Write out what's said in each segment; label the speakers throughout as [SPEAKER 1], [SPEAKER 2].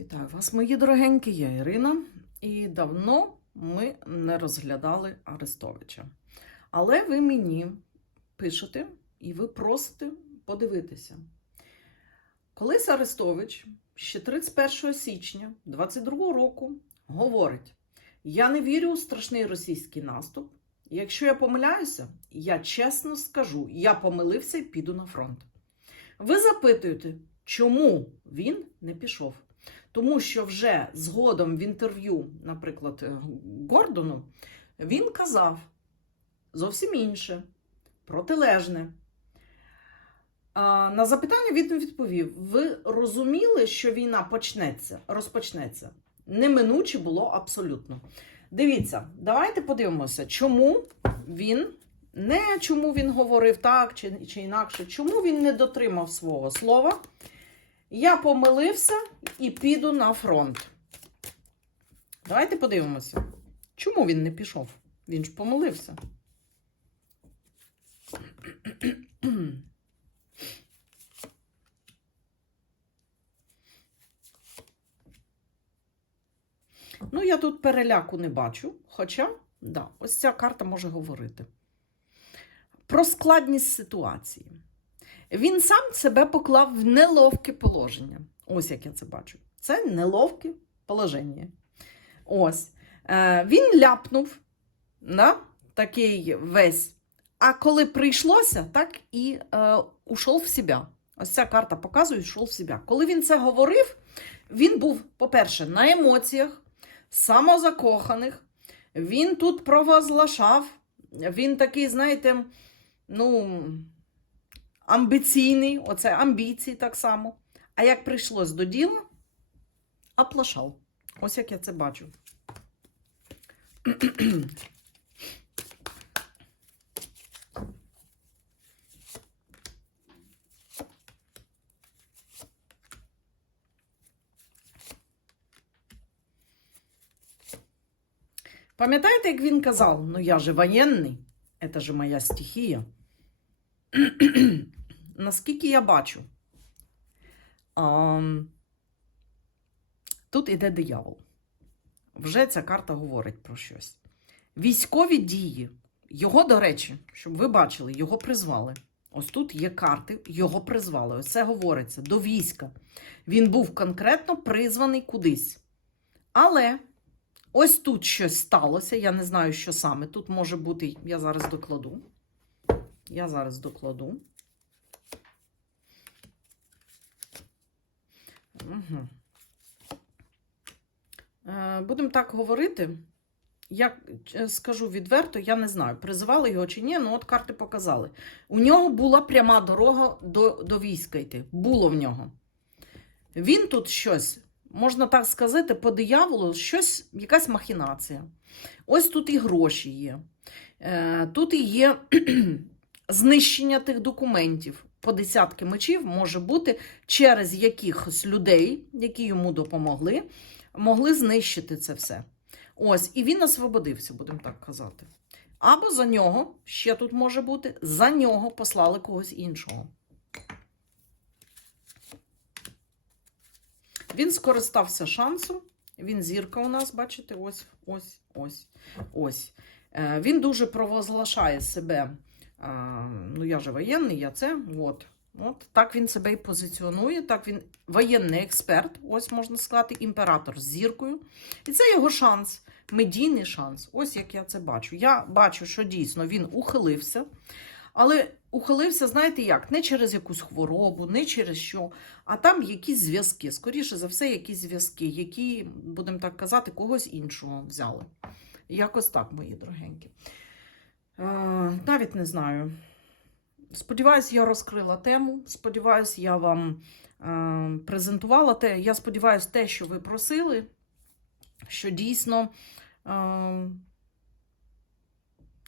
[SPEAKER 1] Вітаю вас, мої дорогенькі, я Ірина. І давно ми не розглядали Арестовича. Але ви мені пишете і ви просите подивитися. Колись Арестович ще 31 січня 22 року говорить: Я не вірю у страшний російський наступ. Якщо я помиляюся, я чесно скажу, я помилився і піду на фронт. Ви запитуєте, чому він не пішов? Тому що вже згодом в інтерв'ю, наприклад, е, Гордону, він казав зовсім інше, протилежне. На запитання він відповів: ви розуміли, що війна почнеться, розпочнеться? Неминуче було абсолютно. Дивіться, давайте подивимося, чому він, не чому він говорив так чи, чи інакше, чому він не дотримав свого слова. Я помилився і піду на фронт. Давайте подивимося, чому він не пішов? Він ж помилився. Ну, я тут переляку не бачу, хоча, да, ось ця карта може говорити. Про складність ситуації. Він сам себе поклав в неловке положення. Ось як я це бачу. Це неловке положення. Ось. Е, він ляпнув, да, такий весь. А коли прийшлося, так і е, ушов в себе. Ось ця карта показує, йшов в себе. Коли він це говорив, він був, по-перше, на емоціях, самозакоханих. Він тут провозглашав. Він такий, знаєте, ну, амбіційний, оце амбіції так само. А як прийшлось до діла, оплашав. Ось як я це бачу. Пам'ятаєте, як він казав, ну я же воєнний, це же моя стихія. Наскільки я бачу, тут іде диявол. Вже ця карта говорить про щось. Військові дії. Його, до речі, щоб ви бачили, його призвали. Ось тут є карти, його призвали. Ось це говориться до війська. Він був конкретно призваний кудись. Але ось тут щось сталося. Я не знаю, що саме. Тут може бути, я зараз докладу. Я зараз докладу. Угу. Е, Будемо так говорити. Я е, скажу відверто, я не знаю, призивали його чи ні, ну от карти показали. У нього була пряма дорога до, до війська йти. Було в нього. Він тут щось, можна так сказати, по дияволу, щось, якась махінація. Ось тут і гроші є. Е, Тут і є знищення тих документів. По десятки мечів може бути через якихось людей, які йому допомогли, могли знищити це все. Ось, і він освободився, будемо так казати. Або за нього, ще тут може бути, за нього послали когось іншого. Він скористався шансом. Він зірка у нас, бачите, ось, ось, ось, ось. Е, Він дуже провозглашає себе. Ну, я же воєнний, я це. От. От так він себе і позиціонує. Так він воєнний експерт, ось можна сказати, імператор з зіркою. І це його шанс, медійний шанс. Ось як я це бачу. Я бачу, що дійсно він ухилився. Але ухилився, знаєте як? Не через якусь хворобу, не через що, а там якісь зв'язки. Скоріше за все, якісь зв'язки, які, будемо так казати, когось іншого взяли. Якось так, мої дорогенькі. Е, навіть не знаю. Сподіваюсь, я розкрила тему. Сподіваюсь, я вам е, презентувала те. Я сподіваюся, те, що ви просили, що дійсно е,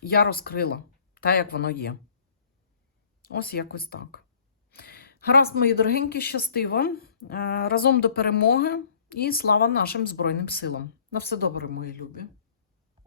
[SPEAKER 1] я розкрила так, як воно є. Ось якось так. Гаразд, мої дорогенькі, щасти вам. Е, разом до перемоги і слава нашим Збройним силам. На все добре, мої любі.